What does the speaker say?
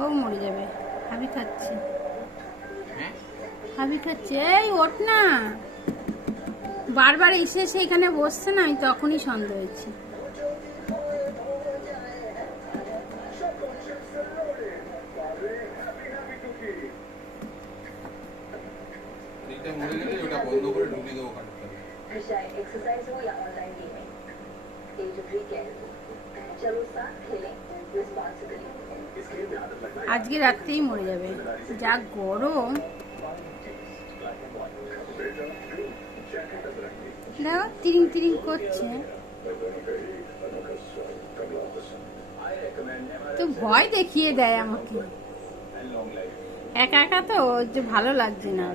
ও মরে যাবে। হাবি খাচ্ছে, হাবি খাচ্ছে। এই ওঠ না, বারবার এসে এসে এখানে বসছে না, আমি তখনই সন্দেহ হয়েছি। আজকে রাত্রেই মরে যাবে, যা গরম। দেখো তিরিং তিরিং করছে, তো ভয় দেখিয়ে দেয় আমাকে। একা একা তো যে ভালো লাগছে না।